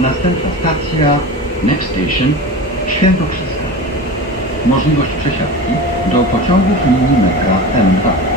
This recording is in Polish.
Następna stacja Next Station Świętokrzyska. Możliwość przesiadki do pociągów linii metra M2.